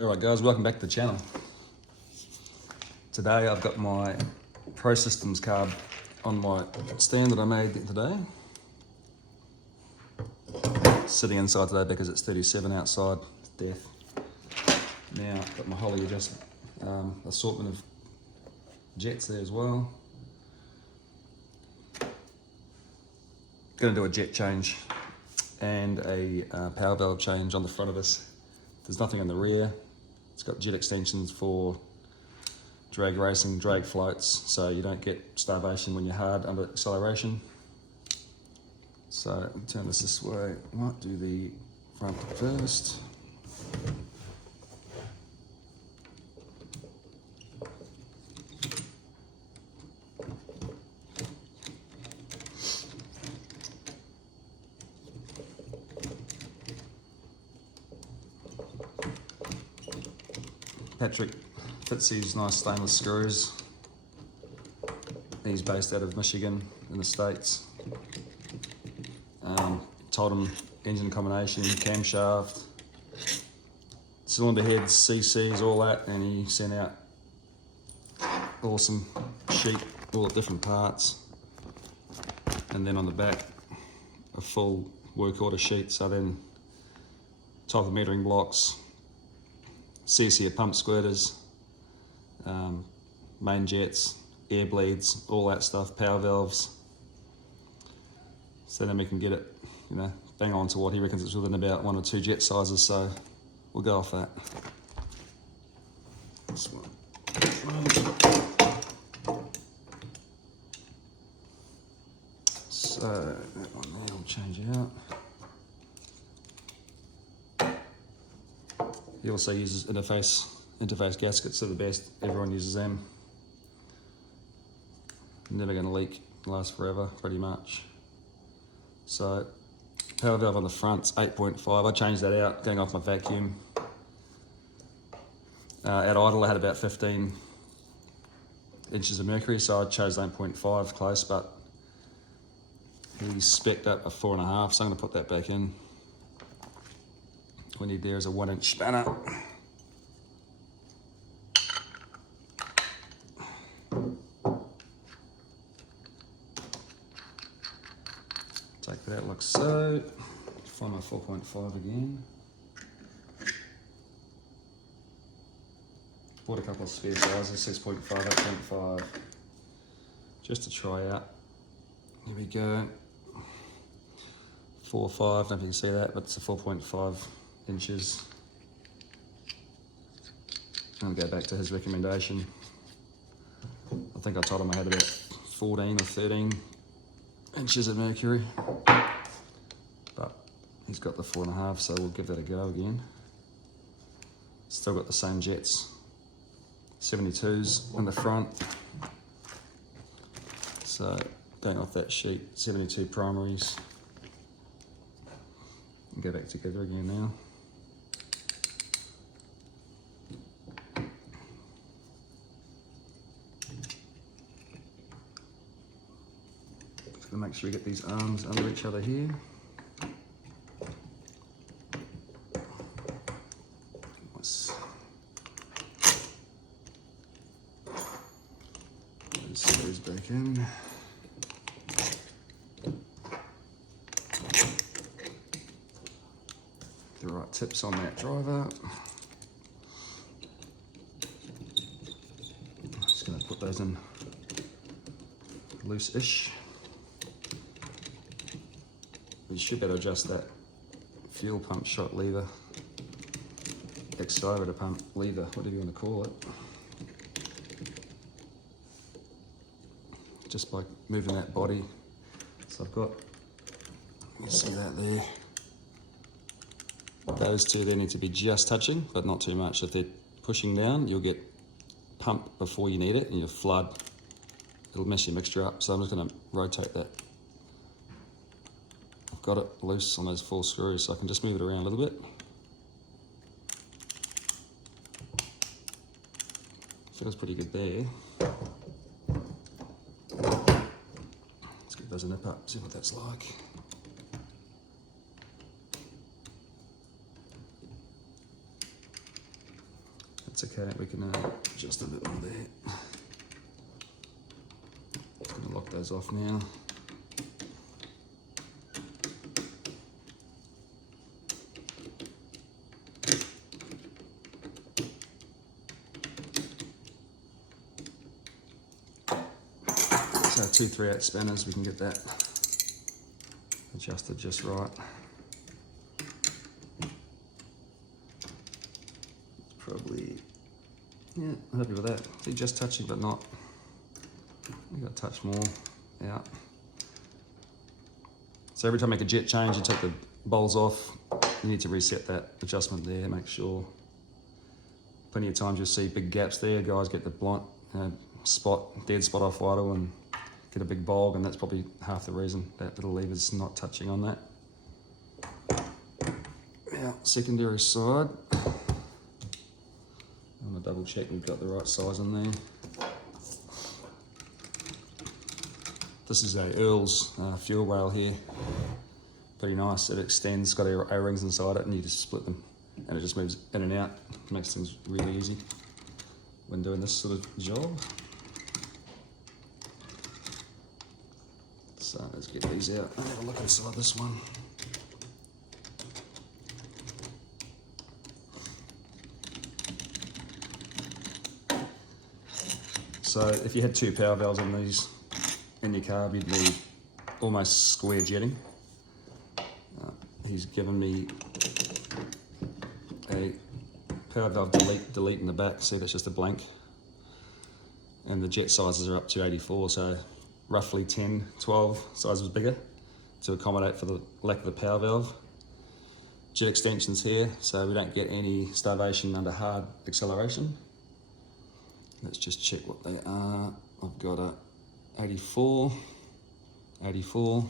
Alright guys, welcome back to the channel. Today I've got my Pro Systems carb on my stand that I made today. Sitting inside today because it's 37 outside, it's death. Now I've got my Holley assortment of jets there as well. Going to do a jet change and a power valve change on the front of this. There's nothing in the rear. It's got jet extensions for drag racing, drag floats, so you don't get starvation when you're hard under acceleration. So turn this way. I might do the front first. Patrick fits these nice stainless screws. He's based out of Michigan in the States. Told him engine combination, camshaft, cylinder heads, CCs, all that, and he sent out awesome sheet, all the different parts. And then on the back, a full work order sheet, so then type of metering blocks, CC pump squirters, main jets, air bleeds, all that stuff, power valves. So then we can get it, bang on to what he reckons it's within about 1 or 2 jet sizes, so we'll go off that. This one. So that one there, I'll change it out. He also uses interface gaskets, are the best. Everyone uses them. Never going to leak, last forever, pretty much. So power valve on the front's 8.5. I changed that out, going off my vacuum. At idle, I had about 15 inches of mercury, so I chose 8.5 close, but he's spec'd up a 4.5, so I'm going to put that back in. What we need there is a 1-inch spanner. Take that out like so. Find my 4.5 again. Bought a couple of spare sizes, 6.5, 8.5, just to try out. Here we go. 4, 5, I don't know if you can see that, but it's a 4.5 inches. I'll go back to his recommendation. I think I told him I had about 14 or 13 inches of mercury, but he's got the 4.5, so we'll give that a go again. Still got the same jets, 72s on the front, so going off that sheet, 72 primaries. And go back together again now. Just gonna make sure we get these arms under each other here. Those screws back in. The right tips on that driver. Just going to put those in loose-ish. You should be able to adjust that fuel pump shot lever, accelerator pump lever, whatever you want to call it, just by moving that body. So I've got, you can see that there. Those two there need to be just touching, but not too much. If they're pushing down, you'll get pump before you need it, and you'll flood. It'll mess your mixture up, so I'm just going to rotate that. I've got it loose on those 4 screws, so I can just move it around a little bit. Feels pretty good there. Let's give those a nip up, see what that's like. It's okay, we can adjust a bit more there. Just gonna lock those off now. So 2 3/8 spanners, we can get that adjusted just right. It's probably, yeah, I'm happy with that. See, just touching but not, you got to touch more out. So every time you make a jet change, you take the bowls off, you need to reset that adjustment there, make sure. Plenty of times you'll see big gaps there, guys get the blunt dead spot off idle and get a big bulge, and that's probably half the reason that little lever's not touching on that. Now, secondary side. I'm gonna double check we've got the right size in there. This is a Earl's fuel rail here. Pretty nice, it extends, got O-rings inside it, and you just split them and it just moves in and out. It makes things really easy when doing this sort of job. So let's get these out and have a look inside this one. So if you had 2 power valves on these in your carb, you'd need almost square jetting. He's given me a power valve delete in the back, see that's just a blank. And the jet sizes are up to 84, so roughly 10, 12 sizes bigger to accommodate for the lack of the power valve. Jet extensions here, so we don't get any starvation under hard acceleration. Let's just check what they are. I've got a 84, 84,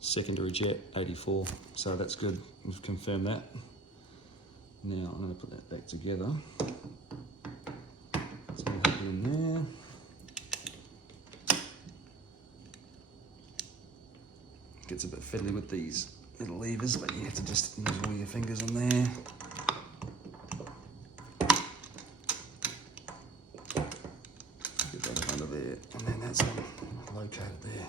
secondary jet 84, so that's good, we've confirmed that. Now I'm going to put that back together. So we'll put it in there. Gets a bit fiddly with these little levers, but you have to just use all your fingers on there. Get that up under there, and then that's located there.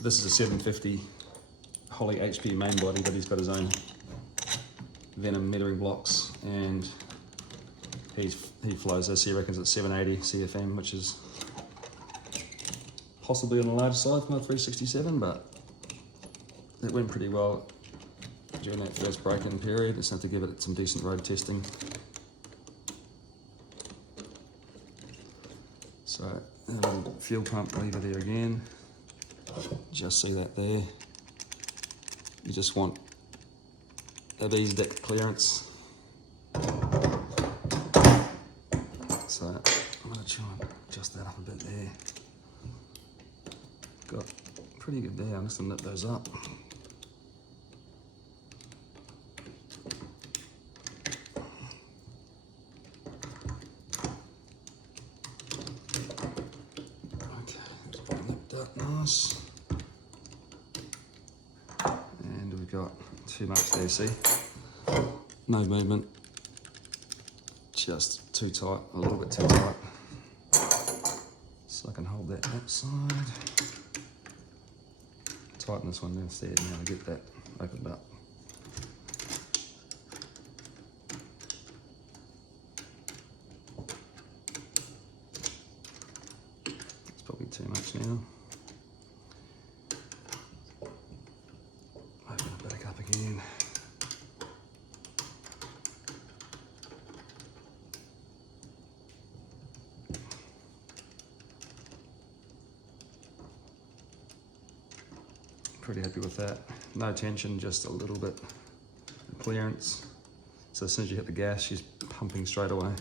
This is a 750 Holley HP main body, but he's got his own Venom metering blocks, and he flows this. He reckons it's 780 CFM, which is possibly on the large side for my 367, but it went pretty well during that first break-in period. Just have to give it some decent road testing. So a little fuel pump lever there again. Just see that there. You just want a bees depth clearance. So I'm going to try and adjust that up a bit there. Got pretty good there. I'm just going to nip those up. Okay, just nipped up nice. And we've got too much there, see? No movement, just too tight, a little bit too tight. So I can hold that outside. Tighten this one instead now to get that opened up. It's probably too much now. Open it back up again. Pretty happy with that. No tension, just a little bit of clearance. So as soon as you hit the gas, she's pumping straight away.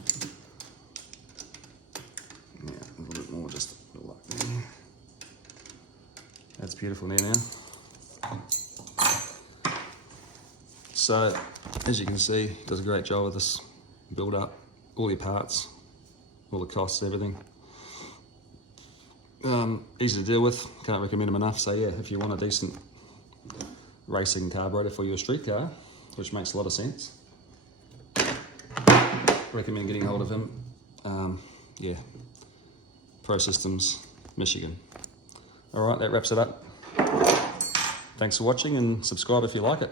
Yeah, a little bit more, just a little like there. That's beautiful there now. So, as you can see, does a great job with this build up, all your parts all the costs, everything. Easy to deal with, can't recommend them enough. So yeah, if you want a decent racing carburetor for your street car, which makes a lot of sense, recommend getting hold of him. Yeah, Pro Systems, Michigan. All right, that wraps it up. Thanks for watching, and subscribe if you like it.